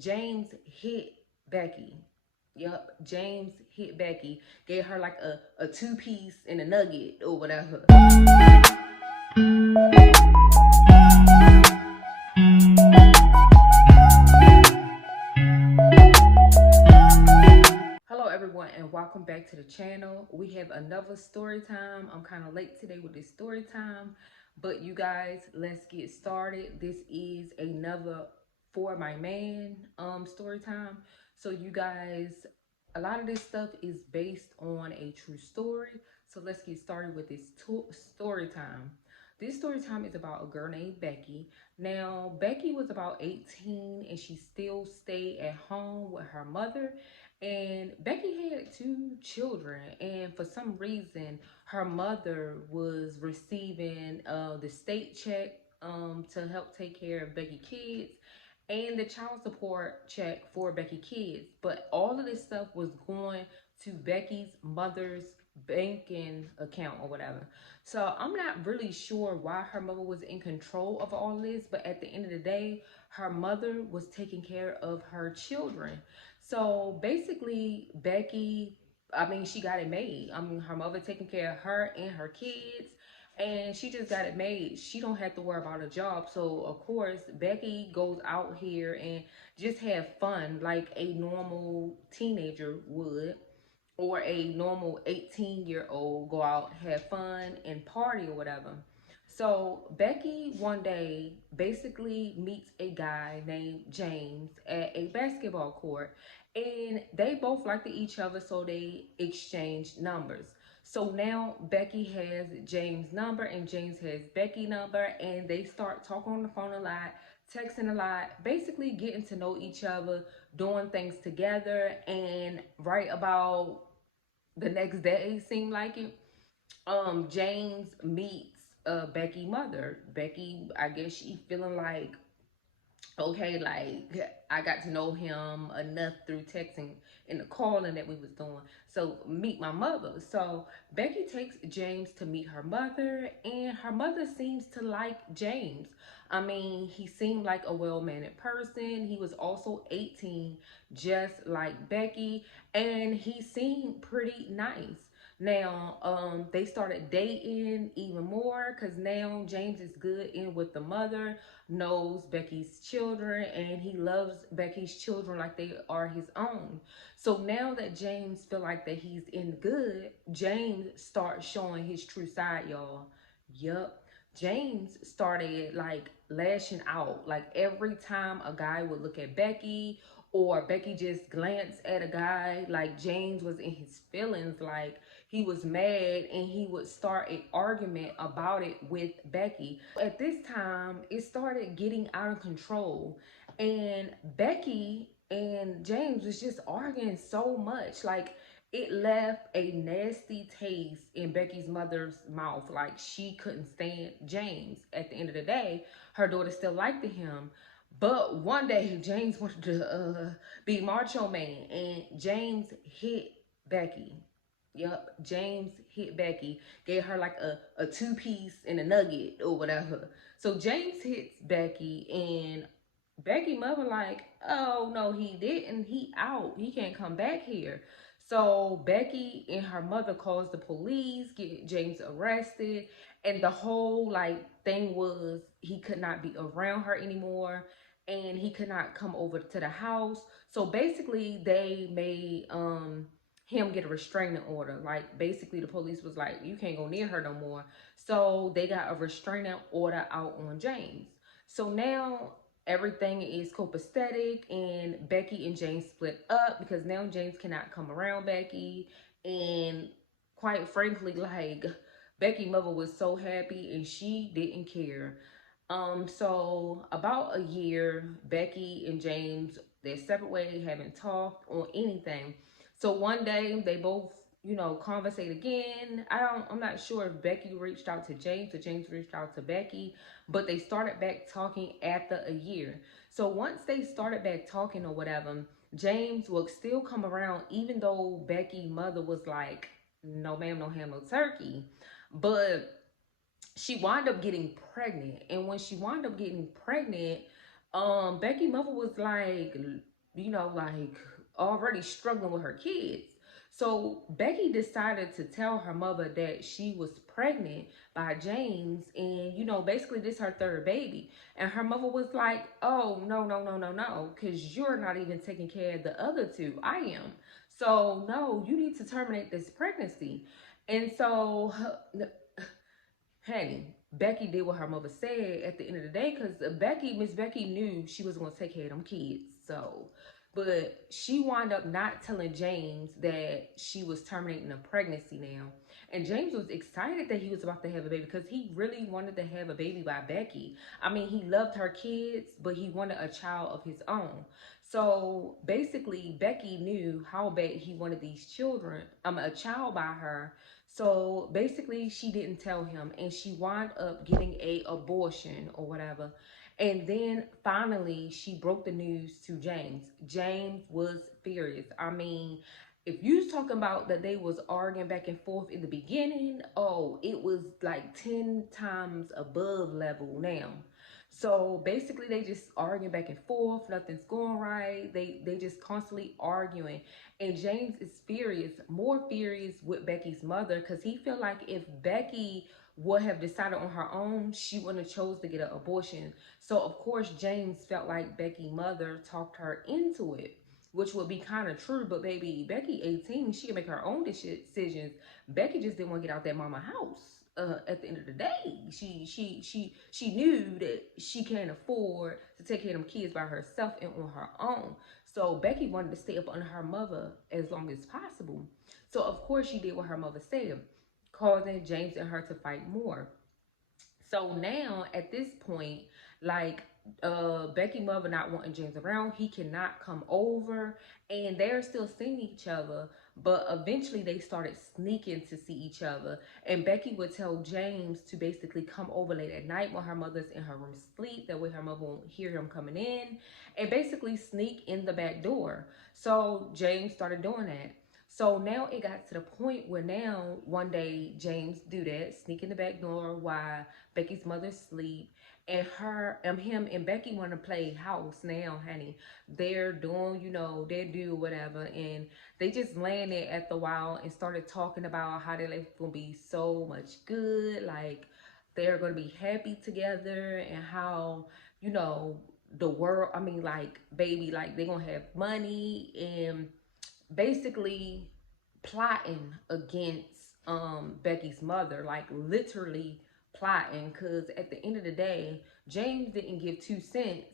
James hit Becky. Yep, James hit Becky, gave her like a two-piece and a nugget or whatever. Hello everyone and welcome back to the channel. We have another story time. I'm kind of late today with this story time, but you guys, let's get started. This is another For My Man story time. So you guys, a lot of this stuff is based on a true story. So let's get started with this story time. This story time is about a girl named Becky. Now, Becky was about 18 and she still stayed at home with her mother, and Becky had two children, and for some reason, her mother was receiving the state check to help take care of Becky kids and the child support check for Becky kids. But all of this stuff was going to Becky's mother's banking account or whatever. So I'm not really sure why her mother was in control of all this, but at the end of the day, her mother was taking care of her children. So basically, Becky, I mean, she got it made. I mean, her mother taking care of her and her kids, and she just got it made. She don't have to worry about a job. So of course, Becky goes out here and just have fun like a normal teenager would, or a normal 18-year-old go out, have fun, and party or whatever. So Becky one day basically meets a guy named James at a basketball court, and they both liked each other, so they exchanged numbers. So now Becky has James' number and James has Becky's number, and they start talking on the phone a lot, texting a lot, basically getting to know each other, doing things together. And right about the next day, seemed like it, James meets Becky mother. Becky, I guess she feeling like, okay, like I got to know him enough through texting and the calling that we was doing. So meet my mother. So Becky takes James to meet her mother, and her mother seems to like James. I mean, he seemed like a well-mannered person. He was also 18, just like Becky, and he seemed pretty nice. Now, they started dating even more because now James is good in with the mother, knows Becky's children, and he loves Becky's children like they are his own. So now that James feel like that he's in good, James starts showing his true side, y'all. Yup. James started like lashing out. Like every time a guy would look at Becky, or Becky just glanced at a guy, like James was in his feelings, like he was mad, and he would start an argument about it with Becky. At this time, it started getting out of control, and Becky and James was just arguing so much. Like it left a nasty taste in Becky's mother's mouth. Like she couldn't stand James. At the end of the day, her daughter still liked him. But one day, James wanted to be macho man, and James hit Becky. Yep, James hit Becky, gave her like a two-piece and a nugget or whatever. So James hits Becky, and Becky mother like, oh no, he didn't. He out. He can't come back here. So Becky and her mother calls the police, get James arrested, and the whole like thing was he could not be around her anymore, and he could not come over to the house. So basically, they made him get a restraining order. Like basically, the police was like, you can't go near her no more. So they got a restraining order out on James. So now everything is copacetic, and Becky and James split up because now James cannot come around Becky. And quite frankly, like Becky mother was so happy and she didn't care. So about a year, Becky and James, they're separate ways, haven't talked or anything. So one day they both, conversate again. I'm not sure if Becky reached out to James or James reached out to Becky, but they started back talking after a year. So once they started back talking or whatever, James would still come around, even though Becky's mother was like, no ma'am, no ham, no turkey. But she wound up getting pregnant. And when she wound up getting pregnant, Becky mother was like, like already struggling with her kids. So Becky decided to tell her mother that she was pregnant by James, and basically this her third baby. And her mother was like, "Oh, no, no, no, no, no, because you're not even taking care of the other two. I am. So no, you need to terminate this pregnancy." And so honey, Becky did what her mother said at the end of the day, because Miss Becky knew she was going to take care of them kids. So, but she wound up not telling James that she was terminating a pregnancy now. And James was excited that he was about to have a baby because he really wanted to have a baby by Becky. I mean, he loved her kids, but he wanted a child of his own. So basically, Becky knew how bad he wanted these children, a child by her. So basically, she didn't tell him, and she wound up getting a abortion or whatever. And then finally, she broke the news to James. James was furious. I mean, if you was talking about that they was arguing back and forth in the beginning, oh, it was like 10 times above level now. So basically, they just arguing back and forth. Nothing's going right. They just constantly arguing, and James is furious, more furious with Becky's mother, because he feel like if Becky would have decided on her own, she wouldn't have chose to get an abortion. So of course James felt like Becky's mother talked her into it, which would be kind of true. But baby, Becky 18, she can make her own decisions. Becky just didn't want to get out that mama house. At the end of the day, she knew that she can't afford to take care of them kids by herself and on her own. So Becky wanted to stay up under her mother as long as possible. So of course she did what her mother said, causing James and her to fight more. So now at this point, like Becky mother not wanting James around, he cannot come over, and they're still seeing each other. But eventually they started sneaking to see each other, and Becky would tell James to basically come over late at night when her mother's in her room sleep. That way her mother won't hear him coming in, and basically sneak in the back door. So James started doing that. So now it got to the point where now one day James do that, sneak in the back door while Becky's mother sleep, and him and Becky want to play house now, honey. They're doing, they do whatever, and they just landed at the while and started talking about how their life gonna be so much good, like they're gonna be happy together, and how the world. I mean, like baby, like they gonna have money, and basically plotting against Becky's mother, like literally plotting, because at the end of the day, James didn't give 2 cents,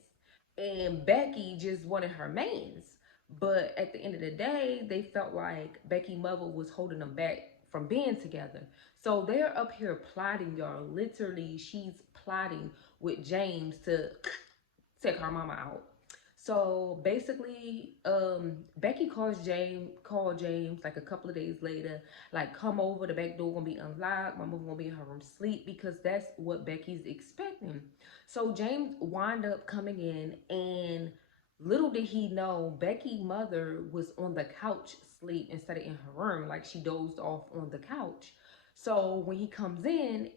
and Becky just wanted her mans. But at the end of the day, they felt like Becky's mother was holding them back from being together. So they're up here plotting, y'all. Literally, she's plotting with James to take her mama out. So basically, Becky called James like a couple of days later, like, come over, the back door gonna be unlocked, my mom gonna be in her room sleep, because that's what Becky's expecting. So James wound up coming in, and little did he know, Becky's mother was on the couch sleep instead of in her room, like she dozed off on the couch. So when he comes in,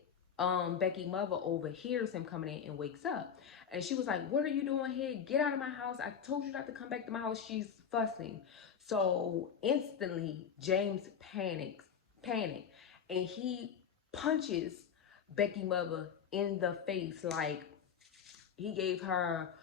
Becky's mother overhears him coming in and wakes up. And she was like, "What are you doing here? Get out of my house. I told you not to come back to my house." She's fussing. So instantly, James panic, and he punches Becky's mother in the face. Like, he gave her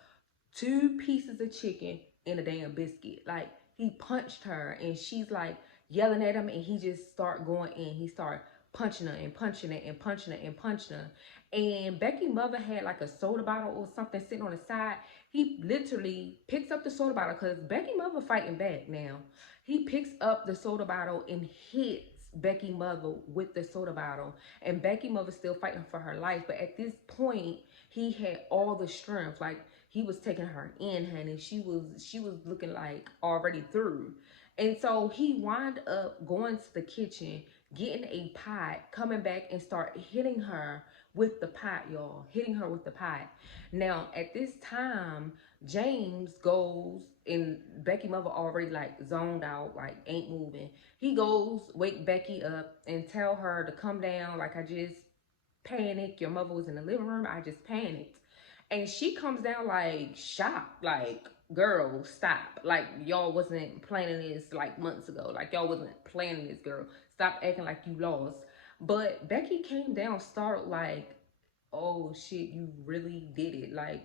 2 pieces of chicken and a damn biscuit. Like, he punched her, and she's like yelling at him, and he just start going in. He start punching her and punching her and punching her and punching her. And Becky's mother had like a soda bottle or something sitting on the side. He literally picks up the soda bottle, because Becky's mother fighting back now. He picks up the soda bottle and hits Becky's mother with the soda bottle. And Becky's mother still fighting for her life. But at this point, he had all the strength. Like, he was taking her in, honey. She was looking like already through. And so he wound up going to the kitchen, getting a pot, coming back and start hitting her with the pot, y'all. Hitting her with the pot. Now, at this time, James goes, and Becky mother already like zoned out, like ain't moving. He goes, wake Becky up and tell her to come down. Like, I just panicked. Your mother was in the living room. I just panicked. And she comes down like shocked, like, girl, stop. Like, y'all wasn't planning this like months ago. Like, y'all wasn't planning this, girl. Stop acting like you lost. But Becky came down startled, like, oh shit, you really did it. Like,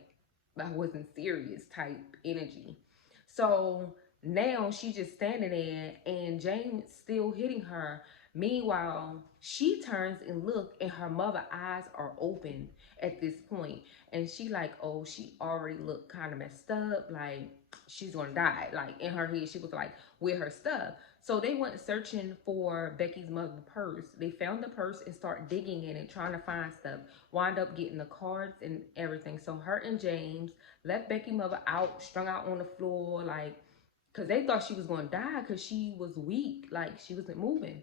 I wasn't serious type energy. So now she's just standing there and James still hitting her. Meanwhile, she turns and look and her mother eyes are open at this point. And she like, oh, she already looked kind of messed up. Like, she's gonna die. Like, in her head, she was like, with her stuff. So they went searching for Becky's mother's purse. They found the purse and start digging in it, trying to find stuff. Wind up getting the cards and everything. So her and James left Becky's mother out, strung out on the floor, like, because they thought she was going to die because she was weak, like she wasn't moving.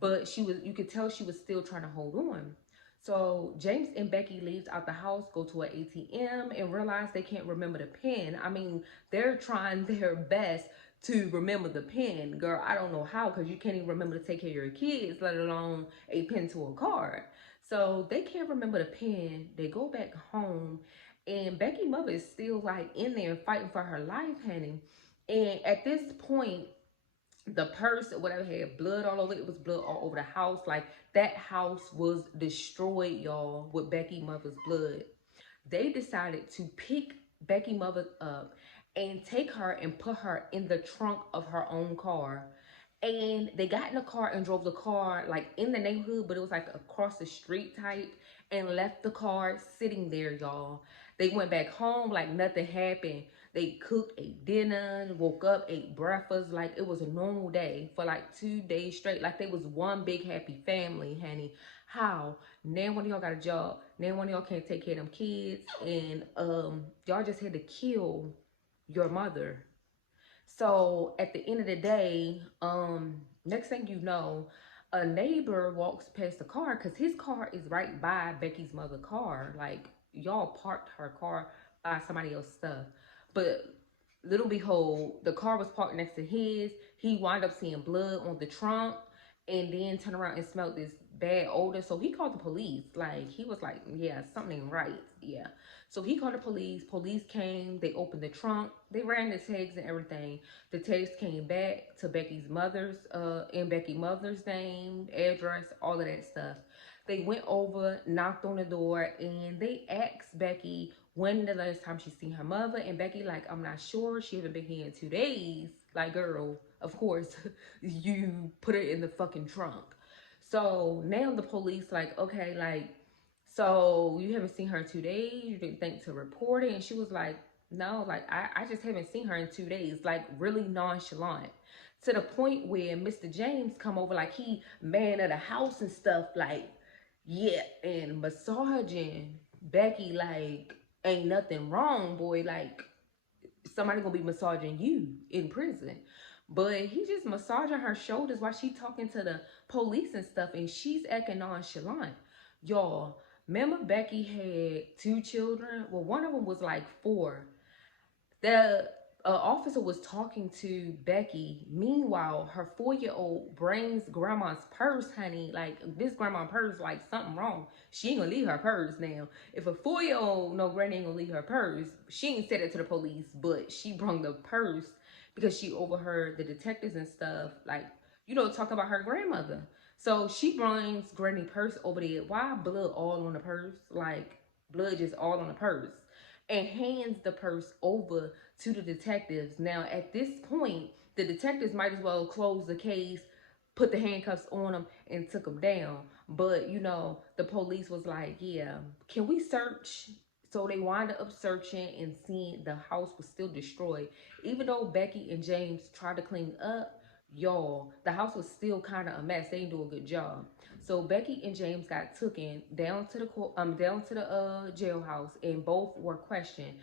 But she was, you could tell she was still trying to hold on. So James and Becky leaves out the house, go to an ATM, and realize they can't remember the pin. I mean, they're trying their best to remember the pin. Girl, I don't know how, because you can't even remember to take care of your kids, let alone a pin to a card. So they can't remember the pin. They go back home, and Becky's mother is still like in there fighting for her life, honey. And at this point, the purse or whatever had blood all over it. It was blood all over the house. Like, that house was destroyed, y'all, with Becky mother's blood. They decided to pick Becky mother up and take her and put her in the trunk of her own car. And they got in the car and drove the car like in the neighborhood, but it was like across the street type, and left the car sitting there, y'all. They went back home like nothing happened. They cooked, ate dinner, woke up, ate breakfast like it was a normal day for like 2 days straight. Like they was one big happy family, honey. How? Now one of y'all got a job. Now one of y'all can't take care of them kids. And y'all just had to kill your mother. So at the end of the day, next thing you know, a neighbor walks past the car because his car is right by Becky's mother car. Like, y'all parked her car by somebody else's stuff. But little behold, the car was parked next to his. He wound up seeing blood on the trunk and then turned around and smelled this bad odor. So he called the police. Like, he was like, yeah, something ain't right. Yeah. So he called the police. Police came. They opened the trunk. They ran the tags and everything. The tags came back to Becky's mother's, in Becky's mother's name, address, all of that stuff. They went over, knocked on the door, and they asked Becky when the last time she seen her mother. And Becky like, I'm not sure. She haven't been here in 2 days. Like, girl, of course, you put her in the fucking trunk. So now the police like, okay, like, so you haven't seen her in 2 days? You didn't think to report it? And she was like, no, like, I just haven't seen her in 2 days. Like, really nonchalant. To the point where Mr. James come over like he man of the house and stuff, like, yeah, and massaging Becky like ain't nothing wrong, boy. Like, somebody gonna be massaging you in prison. But he just massaging her shoulders while she talking to the police and stuff, and she's acting nonchalant. Y'all, remember Becky had 2 children? Well, one of them was like 4. The officer was talking to Becky. Meanwhile, her 4-year-old brings grandma's purse, honey. Like, this grandma's purse, like, something wrong. She ain't gonna leave her purse now. If a 4-year-old no granny ain't gonna leave her purse, she ain't said it to the police, but she brung the purse because she overheard the detectives and stuff, like, talk about her grandmother. So she brings granny purse over there. Why blood all on the purse? Like, blood just all on the purse, and hands the purse over to the detectives. Now, at this point, the detectives might as well close the case, put the handcuffs on them, and took them down. But, the police was like, yeah, can we search? So they wound up searching and seeing the house was still destroyed. Even though Becky and James tried to clean up, y'all, the house was still kind of a mess. They didn't do a good job. So Becky and James got taken down to the jailhouse, and both were questioned.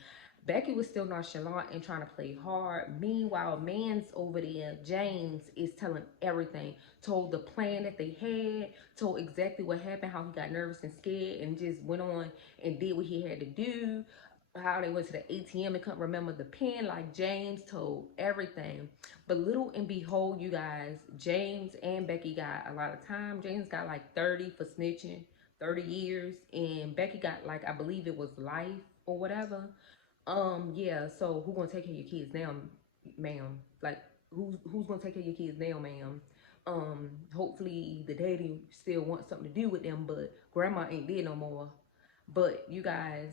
Becky was still nonchalant and trying to play hard. Meanwhile, Mans over there, James, is telling everything. Told the plan that they had, told exactly what happened, how he got nervous and scared, and just went on and did what he had to do. How they went to the ATM and couldn't remember the pin. Like, James told everything. But little and behold, you guys, James and Becky got a lot of time. James got like 30 for snitching, 30 years. And Becky got, like, I believe it was life. or whatever. Yeah, so who gonna take care of your kids now, ma'am? Like, who's gonna take care of your kids now, ma'am? Hopefully the daddy still wants something to do with them, but grandma ain't there no more. But you guys,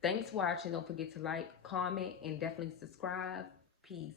thanks for watching. Don't forget to like, comment, and definitely subscribe. Peace.